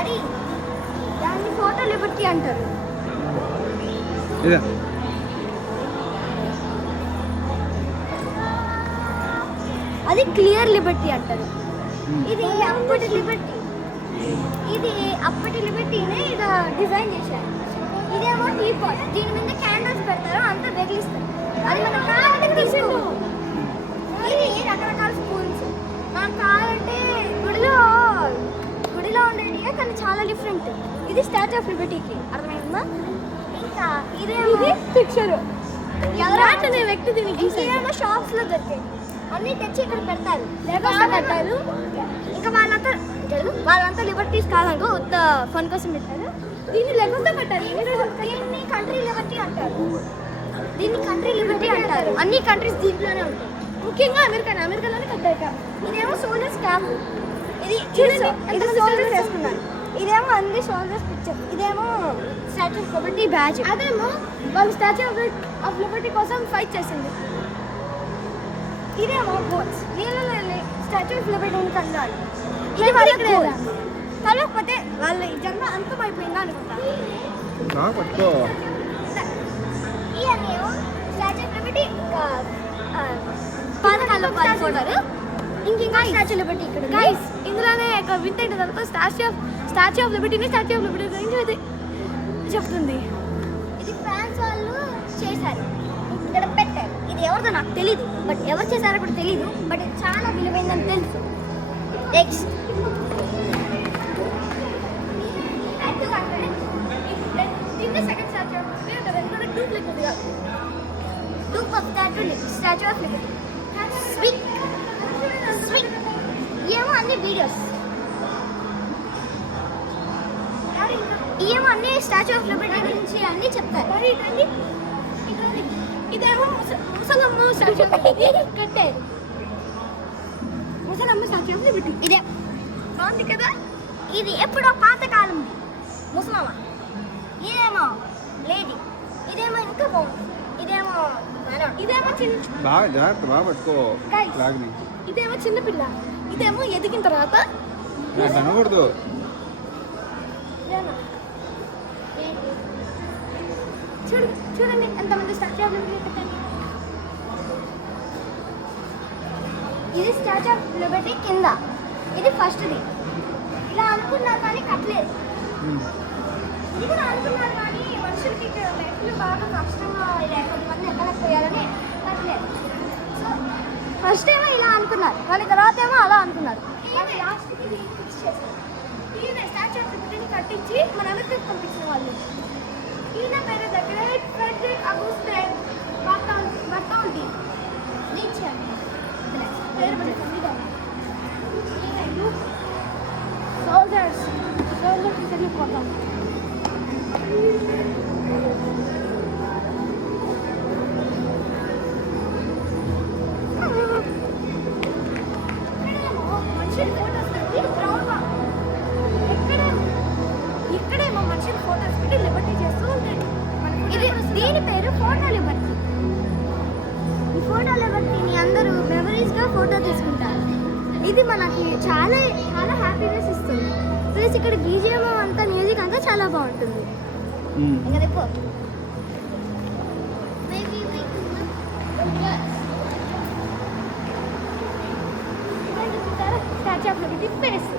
Daddy దాన్ని photo Liberty అంటారు. అది క్లియర్ లిబర్టీ అంటారు. ఇది అప్పటి లిబర్టీ, ఇది అప్పటి లిబర్టీనే ఇలా డిజైన్ చేశారు. ఇదేమో టీపాట్, దీని మీద క్యాండిల్స్ పెడతారు, అంతా వెగిలిస్తారు. అది మనం కావాలంటే తీసుకోము. ఇది రకరకాల స్పూన్స్ మనం కావాలంటే గుడిలో ఉండేది, కానీ చాలా డిఫరెంట్. ఇది స్టాచ్యూ ఆఫ్ లిబర్టీకి, అర్థమైందా? ఇంకా ఇదేమో పిక్చర్ ఎవరైనా వ్యక్తి దీనికి ఇదేమో షాప్స్లో దొరికాయి, అన్నీ తెచ్చి ఇక్కడ పెడతారు, కట్టారు. ఇంకా వాళ్ళంతా లిబర్టీస్ కాదనుకో, ఉత్త ఫన్ కోసం పెట్టారు. దీన్ని లెగోతో కట్టారు. దీన్ని కంట్రీ లిబర్టీ అంటారు. అన్ని కంట్రీస్ దీంట్లోనే ఉంటాయి, ముఖ్యంగా అమెరికాలోనే కట్టారు. ఇదేమో సోల్జర్స్ క్యాప్, ఇది చూడండి ఎంత సోల్జర్స్ వేసుకున్నారు. ఇదేమో అన్ని సోల్జర్స్ పిక్చర్. ఇదేమో స్టాచ్యూ ఆఫ్ లిబర్టీ బ్యాడ్జ్. అదేమో వాళ్ళు స్టాచ్యూ ఆఫ్ లిబర్టీ కోసం ఫైట్ చేసింది. ఇదేమో బోట్స్, నీళ్ళలో స్టాచ్యూ ఆఫ్ లిబర్టీని కలవాలి. ఇది వాళ్ళకి కలవకపోతే వాళ్ళ జన్మ అంతమైపోయిందా అనుకుంటా. ఇవన్నీ స్టాచ్యూ ఆఫ్ లిబర్టీ పాతకాలంలో పాల్గొన్నారు. ఇంకా స్టాచ్యూ ఆఫ్ లిబర్టీ ఇక్కడ గైస్, ఇందులోనే వింత ఏంటంటే స్టాచ్యూ ఆఫ్ లిబర్టీ గురించి చెప్తుంది. ఇది ఫ్రాన్స్ వాళ్ళు చేశారు, ఇక్కడ పెట్టారు. ఇది ఎవరిదో నాకు తెలీదు, బట్ ఎవరు చేశారో కూడా తెలీదు, బట్ ఇది చాలా విలువైందని తెలుసు. నెక్స్ట్ స్టాచ్యూ ఆఫ్ లిబర్టీ ఏమో అన్ని వీడియోస్, ఏమో అన్ని స్టాచ్యూ ఆఫ్ లిబర్టీ గురించి అన్నీ చెప్తారు. ఇదేమో ముసలమ్మ స్టాచ్యూ ఆఫ్ లిబర్టీ కట్టారు. ముసలమ్మ స్టాచ్యూ ఆఫ్ లిబర్టీ ఇదే బాగుంది కదా. ఇది ఎప్పుడో పాతకాలం ముసలమ్మ, ఇదేమో లేడీ, ఇదేమో ఇంకా బాగుంది. ఇదేమో ఇదేమో చిన్నపిల్ల, ఇదేమో ఎదిగిన తర్వాత చూడండి ఎంతమంది స్టాచ్యూ ఆఫ్ లిబర్టీ పెట్టండి. ఇది స్టాచ్యూ ఆఫ్ లిబర్టీ కింద, ఇది ఫస్ట్ది. ఇలా అనుకున్నారు కానీ కట్టలేదు. ఇది కూడా అనుకున్నారు కానీ మనుషులకి ఇక్కడ లైఫ్లో బాగా కష్టంగా కొంతమంది ఎక్కలేకపోయారని కట్టలేదు. సో ఫస్ట్ ఏమో ఇలా అనుకున్నారు, కానీ తర్వాత ఏమో అలా అనుకున్నారు. లాస్ట్కి ఫిక్స్ చేశారు. ఈయన స్టాచ్యూ ఆఫ్ లిబర్టీని కట్టించి మన అమెరికాకి పంపించిన వాళ్ళు. ఈయన పేరు దగ్గర ఫ్రెడరిక్ అగస్టే బర్తౌల్డి లీచ్ పేరు పెట్టుకుంది. సోల్జర్స్ తెలియకపోతాం. ఇక్కడేమో మనుషులు ఫోటోస్ పెట్టి లిబర్టీ చేస్తూ ఉంటారు. దీని పేరు ఫోటో లిబర్టీ. ఈ ఫోటో లిబర్టీని అందరూ మెమరీస్గా ఫోటో తీసుకుంటారు. ఇది మనకి చాలా చాలా హ్యాపీనెస్ ఇస్తుంది. ప్లస్ ఇక్కడ బీజిఎం అంతా మ్యూజిక్ అంతా చాలా బాగుంటుంది. ఇంకా రేపు స్టాచ్యూ ఆఫ్ లిబర్టీ ఫేస్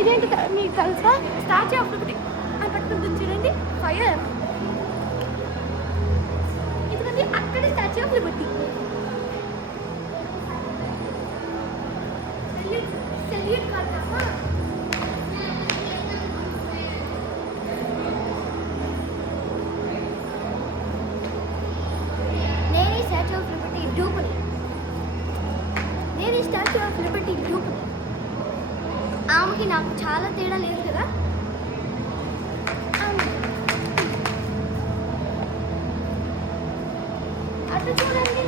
ఇదేంటి మీకు తెలుసా? స్టాచ్యూ ఆఫ్ లిబర్టీ అని పట్టుకుంటుంది చూడండి, ఫైర్. ఇదిగోండి అక్కడే స్టాచ్యూ ఆఫ్ లిబర్టీ. సెల్యూట్ కాదమ్మా. నేను ఈ స్టాచ్యూ ఆఫ్ లిబర్టీ డూపుని. ఆమెకి నాకు చాలా తేడా లేదు కదా. అటు చూడండి.